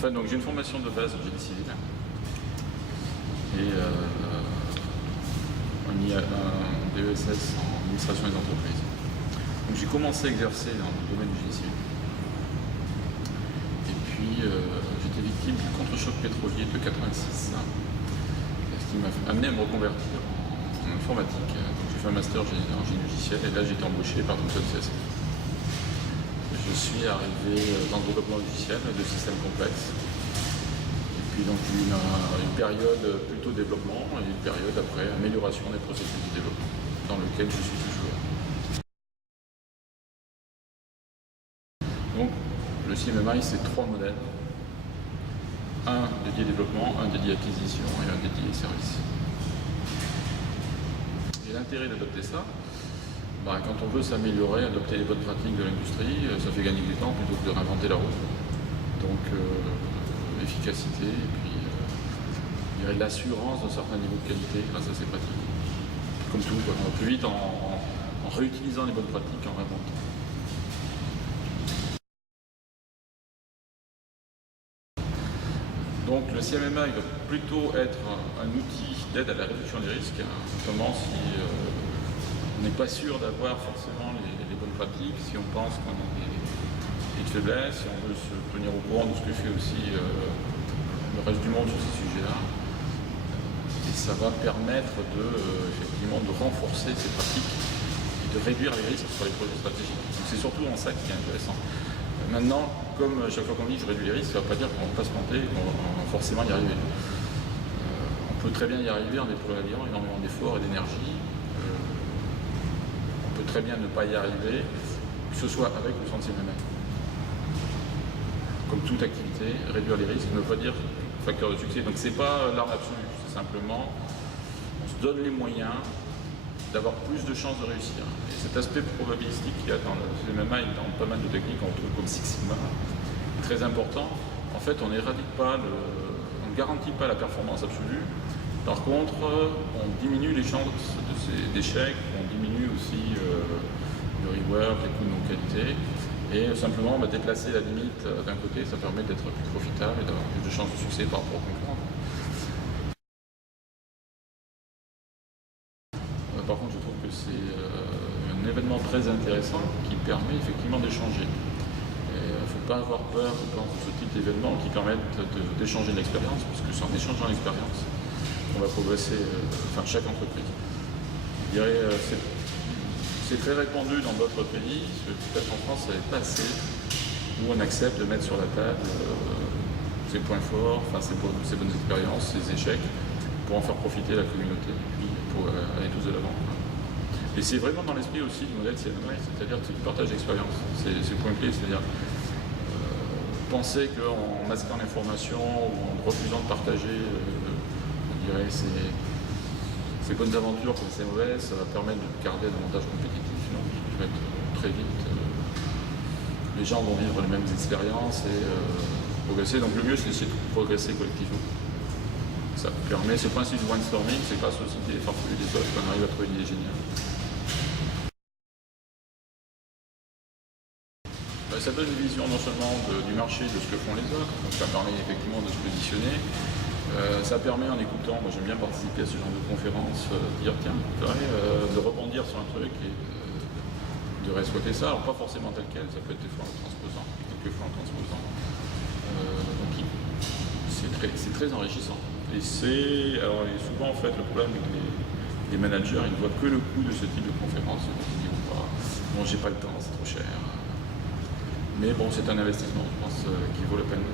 fait, donc j'ai une formation de base en génie civil et un DESS en administration des entreprises. Donc j'ai commencé à exercer dans le domaine du génie civil. Et puis j'étais victime du contre-choc pétrolier de 86, ce qui m'a amené à me reconvertir en informatique. Donc j'ai fait un master en génie logiciel et là j'ai été embauché par Thomson CSF. Je suis arrivé dans le développement logiciel de systèmes complexes. Et puis donc une période plutôt développement et une période après amélioration des processus de développement dans lequel je suis toujours. Donc le CMMI c'est 3 modèles. Un dédié développement, un dédié acquisition et un dédié service. Et l'intérêt d'adopter ça, quand on veut s'améliorer, adopter les bonnes pratiques de l'industrie, ça fait gagner du temps plutôt que de réinventer la roue. Donc efficacité et puis l'assurance d'un certain niveau de qualité grâce à ces pratiques. Comme tout, on va plus vite en réutilisant les bonnes pratiques qu'en réinventant. Donc le CMMI va plutôt être un outil d'aide à la réduction des risques, notamment si on n'est pas sûr d'avoir forcément les bonnes pratiques, si on pense qu'on a des faiblesses, si on veut se tenir au courant de ce que fait aussi le reste du monde sur ces sujets-là. Et ça va permettre effectivement de renforcer ces pratiques et de réduire les risques sur les projets stratégiques. Donc c'est surtout en ça qui est intéressant. Maintenant, comme chaque fois qu'on dit que je réduis les risques, ça ne veut pas dire qu'on ne va pas se planter, qu'on va forcément y arriver. On peut très bien y arriver en déployant énormément d'efforts et d'énergie. On peut très bien ne pas y arriver, que ce soit avec ou sans CMMI. Comme toute activité, réduire les risques ne veut pas dire facteur de succès. Donc c'est pas l'arme absolue, c'est simplement on se donne les moyens d'avoir plus de chances de réussir. Et cet aspect probabilistique qu'il y a dans le CMMI et dans pas mal de techniques qu'on trouve comme Six Sigma est très important. En fait, on n'éradique pas, on ne garantit pas la performance absolue. Par contre, on diminue les chances d'échec, on diminue aussi le rework, les coûts de non-qualité. Et simplement, déplacer la limite d'un côté, ça permet d'être plus profitable et d'avoir plus de chances de succès par rapport aux concurrents. Par contre, je trouve que c'est un événement très intéressant qui permet effectivement d'échanger. Il ne faut pas avoir peur, je pense, de ce type d'événements qui permettent d'échanger de l'expérience, parce que c'est en échangeant l'expérience qu'on va progresser, chaque entreprise. Je dirais, c'est très répandu dans d'autres pays, peut-être en France, ça n'est pas assez, où on accepte de mettre sur la table ses points forts, ses bonnes expériences, ses échecs, pour en faire profiter la communauté, et puis pour aller tous de l'avant. Et c'est vraiment dans l'esprit aussi du modèle CMMI, c'est-à-dire du partage d'expérience. C'est le point clé, c'est-à-dire penser qu'en masquant l'information ou en refusant de partager, on dirait, ces bonnes aventures comme c'est mauvais, ça va permettre de garder davantage compétitif. Non, en fait, très vite, les gens vont vivre les mêmes expériences et progresser. Donc le mieux, c'est d'essayer de progresser collectivement. Ça permet, ce principe du brainstorming, c'est grâce aux idées farfelues des autres qu'on arrive à trouver une idée géniale. Ça donne une vision non seulement du marché, de ce que font les autres, donc ça permet effectivement de se positionner. Ça permet en écoutant, moi j'aime bien participer à ce genre de conférences, dire tiens, de rebondir sur un truc et de réexploiter ça, alors pas forcément tel quel, ça peut être des fois en transposant, quelquefois en transposant. Donc c'est très enrichissant. Et souvent en fait le problème avec les managers, ils ne voient que le coût de ce type de conférence, ils disent bon j'ai pas le temps, c'est trop cher. Mais bon c'est un investissement, je pense, qui vaut la peine.